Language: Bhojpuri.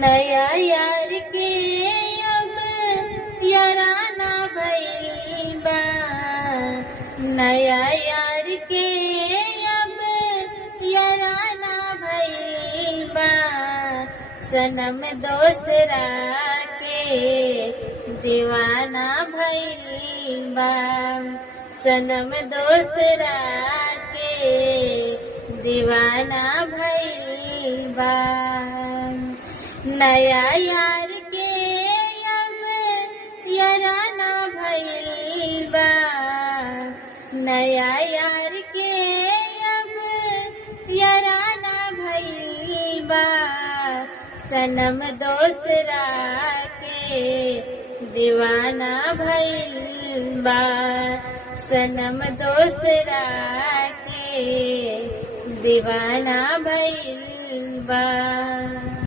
नया यार के अब याराना भइल बा। नया यार के अब याराना भइल बा। सनम दोसरा के दीवाना भइल बा। सनम दोसरा के दीवाना भइल बा। नया यार के अब याराना भइल बा। नया यार के अब याराना भइल बा। सनम दोसरा के दीवाना भइल बा। सनम दोसरा के दीवाना भइल बा।